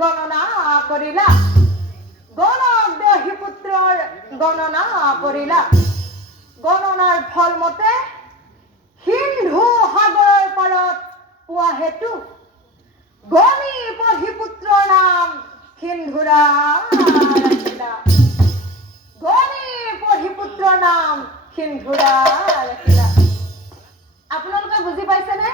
গণনা কৰিলা গণক দেহি পুত্ৰৰ গণনা কৰিলা গণনাৰ ফল মতে সিন্ধু সাগৰৰ পাৰত পোৱা হেতু গণি পঢ়ি পুত্ৰৰ নাম সিন্ধুৰা ৰাখিলা গণি পঢ়ি পুত্ৰৰ নাম সিন্ধুৰা ৰাখিলা আপোনালোকে বুজি পাইছেনে